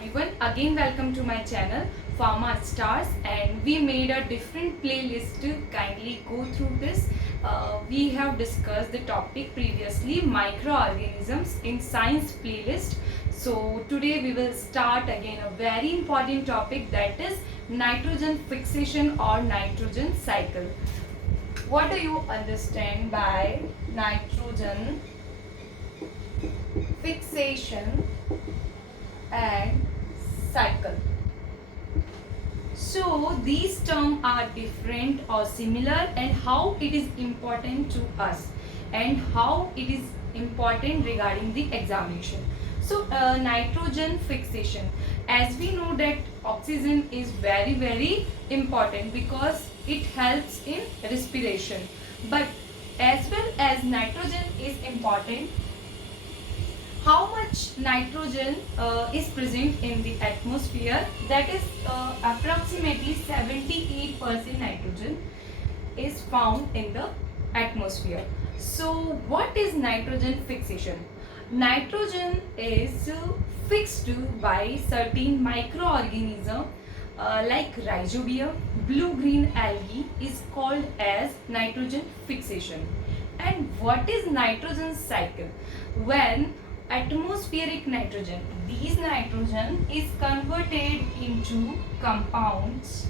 everyone, again welcome to my channel Pharma Stars, and we made a different playlist. Kindly go through this. We have discussed the topic previously, microorganisms in science playlist. So today we will start again a very important topic, that is nitrogen fixation or nitrogen cycle. What do you understand by nitrogen fixation and cycle? So these terms are different or similar, and how it is important to us and how it is important regarding the examination. So nitrogen fixation, as we know that oxygen is very important because it helps in respiration, but as well as nitrogen is important, how much nitrogen is present in the atmosphere, that is approximately 78% nitrogen is found in the atmosphere. So what is nitrogen fixation? Nitrogen is fixed by certain microorganism like rhizobium, blue-green algae is called as nitrogen fixation. And what is nitrogen cycle? When atmospheric nitrogen, these nitrogen is converted into compounds.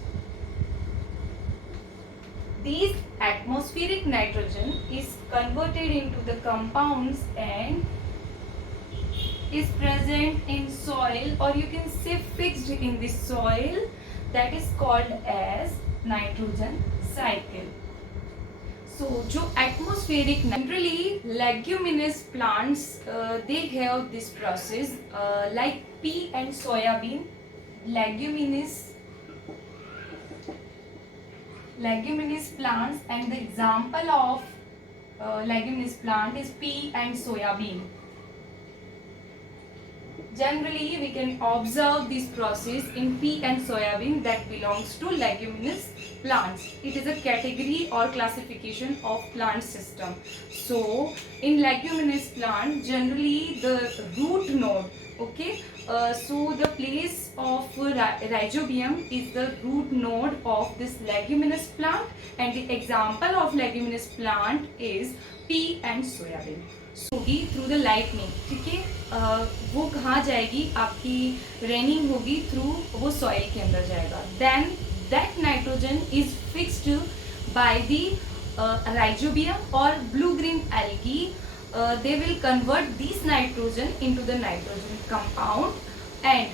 These atmospheric nitrogen is converted into the compounds and is present in soil, or you can say fixed in the soil, that is called as nitrogen cycle. So जो atmospheric, generally leguminous plants they have this process like pea and soybean. Leguminous plants, and the example of leguminous plant is pea and soybean. Generally we can observe this process in pea and soybean, that belongs to leguminous plants. It is a category or classification of plant system. So in leguminous plant, generally the root node, okay, so the place of rhizobium is the root node of this leguminous plant, and the example of leguminous plant is pea and soybean. होगी through the lightning, ठीक है, वो कहाँ जाएगी, आपकी raining होगी through, वो soil के अंदर जाएगा. Then that nitrogen is fixed by the rhizobium और blue green algae. They will convert this nitrogen into the nitrogen compound, and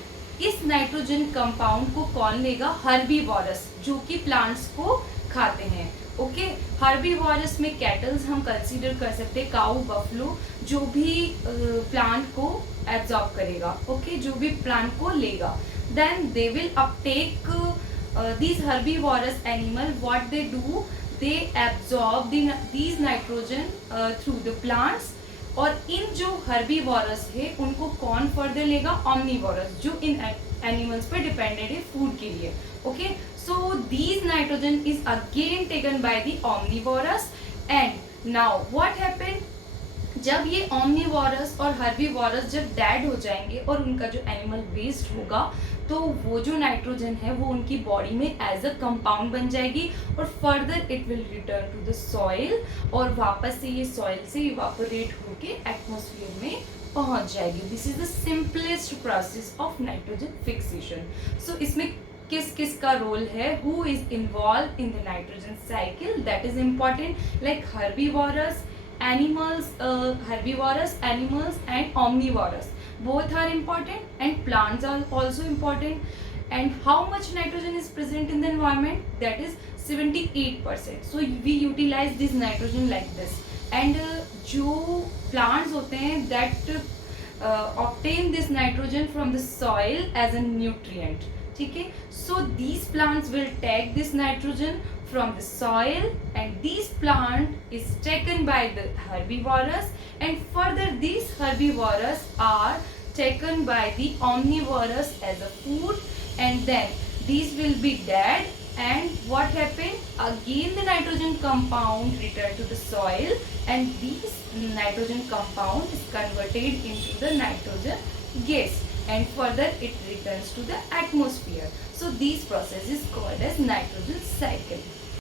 इस नाइट्रोजन कंपाउंड को कौन लेगा? हर्बीवोरस, जो कि प्लांट्स को खाते हैं. ओके, हर्बीवोरस में कैटल्स हम कंसीडर कर सकते हैं, काऊ, बफलो, जो भी प्लांट को एब्जॉर्ब करेगा, ओके, जो भी प्लांट को लेगा. Then they will uptake these herbivorous animal, what they do, they absorb these nitrogen through the plants. और इन जो हर्बीवोरस है उनको कौन फर्दर लेगा? ऑमनीवोरस, जो इन एनिमल्स पर डिपेंडेंट है फूड के लिए. Okay, so these nitrogen is again taken by the omnivorous. And now what happened, जब ये ऑमनीवोरस और हर्बीवोरस जब डेड हो जाएंगे और उनका जो एनिमल वेस्ट होगा, तो वो जो नाइट्रोजन है वो उनकी बॉडी में एज अ कंपाउंड बन जाएगी, और further it will return to the soil, और वापस से ये सॉइल से इवापोरेट होके एटमॉस्फेयर में पहुंच जाएगी. This is the simplest process of nitrogen fixation. So इसमें किस किस का रोल है, who is involve in the nitrogen cycle, that is important. Like herbivorous animals and omnivorous, both are important, and plants are also important. And how much nitrogen is present in the environment? That is 78%. So we utilize this nitrogen like this. And जो plants होते हैं that obtain this nitrogen from the soil as a nutrient, ठीक है. So these plants will take this nitrogen from the soil, and this plant is taken by the herbivorous, and further these herbivorous are taken by the omnivorous as a food, and then these will be dead, and what happened, again the nitrogen compound return to the soil, and this nitrogen compound is converted into the nitrogen gas. and further it returns to the atmosphere. So this process is called as nitrogen cycle.